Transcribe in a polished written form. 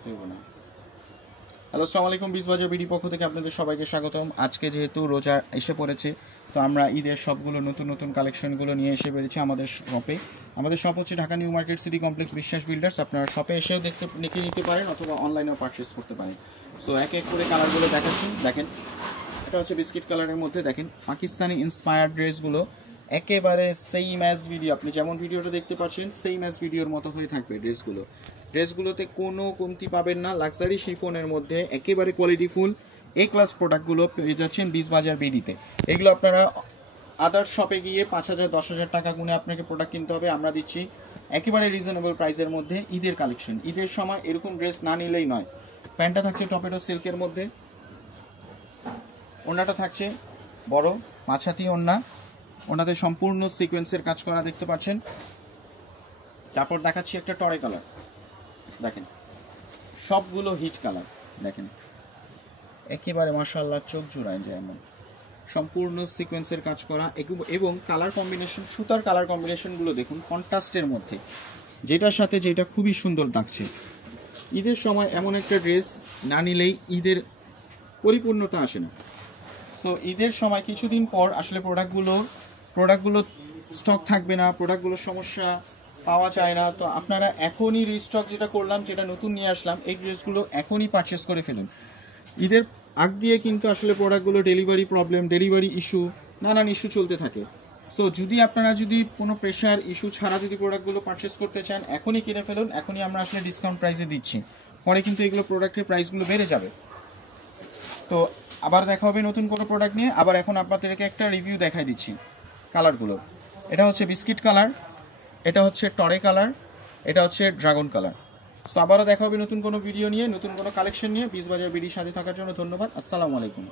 করতে হবে না। হ্যালো, আসসালামু আলাইকুম। বিজবাজার বিডি পক্ষ থেকে আপনাদের সবাইকে স্বাগতম। আজকে যেহেতু রোজা এসে পড়েছে, তো আমরা ঈদের সবগুলো নতুন নতুন কালেকশনগুলো নিয়ে এসে পেরেছি আমাদের শপে। আমাদের শপ হচ্ছে Dhaka new market city complex বিশ্বাস বিল্ডার্স। আপনারা শপে এসেও দেখে নিতে পারেন অথবা অনলাইনেও পারচেস করতে পারেন। সো এক এক করে কালারগুলো দেখাচ্ছি। দেখেন, এটা হচ্ছে বিস্কিট কালারের মধ্যে। দেখেন পাকিস্তানি ইন্সপায়ার্ড ড্রেসগুলো একেবারে সেম অ্যাজ ভিডিও, আপনি যেমন ভিডিওটা দেখতে পাচ্ছেন সেম অ্যাজ ভিডিওর মতো হয়ে থাকবে ড্রেসগুলোতে কোনো কমতি পাবেন না। লাক্সারি শিফনের মধ্যে একেবারে কোয়ালিটিফুল এ ক্লাস প্রোডাক্টগুলো পেয়ে যাচ্ছেন বিজবাজার বিডিতে। এগুলো আপনারা আদার শপে গিয়ে 5,000 10,000 টাকা গুণে আপনাকে প্রোডাক্ট কিনতে হবে। আমরা দিচ্ছি একেবারে রিজনেবল প্রাইসের মধ্যে ঈদের কালেকশন। ঈদের সময় এরকম ড্রেস না নিলেই নয়। প্যান্টটা থাকছে টপেটো সিল্কের মধ্যে, ওড়নাটা থাকছে বড় মাছাতি ওড়না, ওনাদের সম্পূর্ণ সিকোয়েন্সের কাজ করা দেখতে পাচ্ছেন। তারপর দেখাচ্ছি একটা টরে কালার। দেখেন সবগুলো হিট কালার, দেখেন একেবারে মাশাআল্লাহ চোখ জুড়ায় যায় এমন সম্পূর্ণ সিকোয়েন্সের কাজ করা। এবং কালার কম্বিনেশন, সুতার কালার কম্বিনেশনগুলো দেখুন কন্ট্রাস্টের মধ্যে, যেটার সাথে যেটা খুবই সুন্দর লাগছে। ঈদের সময় এমন একটা ড্রেস না নিলেই ঈদের পরিপূর্ণতা আসে না। সো ঈদের সময় কিছুদিন পর আসলে প্রোডাক্টগুলো স্টক থাকবে না, প্রোডাক্টগুলোর সমস্যা পাওয়া যায় না। তো আপনারা এখনই রিস্টক যেটা করলাম, যেটা নতুন নিয়ে আসলাম, এই ড্রেসগুলো এখনই পারচেস করে ফেলুন। ঈদের আগ দিয়ে কিন্তু আসলে প্রোডাক্টগুলো ডেলিভারি প্রবলেম, ডেলিভারি ইস্যু, নানান ইস্যু চলতে থাকে। সো আপনারা যদি কোনো প্রেশার ইস্যু ছাড়া যদি প্রোডাক্টগুলো পারচেস করতে চান, এখনই কিনে ফেলুন। এখনই আমরা আসলে ডিসকাউন্ট প্রাইসে দিচ্ছি, পরে কিন্তু এগুলো প্রোডাক্টের প্রাইসগুলো বেড়ে যাবে। তো আবার দেখা হবে নতুন কোনো প্রোডাক্ট নিয়ে। আবার এখন আপনাদেরকে একটা রিভিউ দেখাই দিচ্ছি কালারগুলো। এটা হচ্ছে বিস্কিট কালার, এটা হচ্ছে টরে কালার, এটা হচ্ছে ড্রাগন কালার। সো আবারও দেখা হবে নতুন কোনো ভিডিও নিয়ে, নতুন কোনো কালেকশন নিয়ে। বিজবাজার বিডির সাথে থাকার জন্য ধন্যবাদ। আসসালামু আলাইকুম।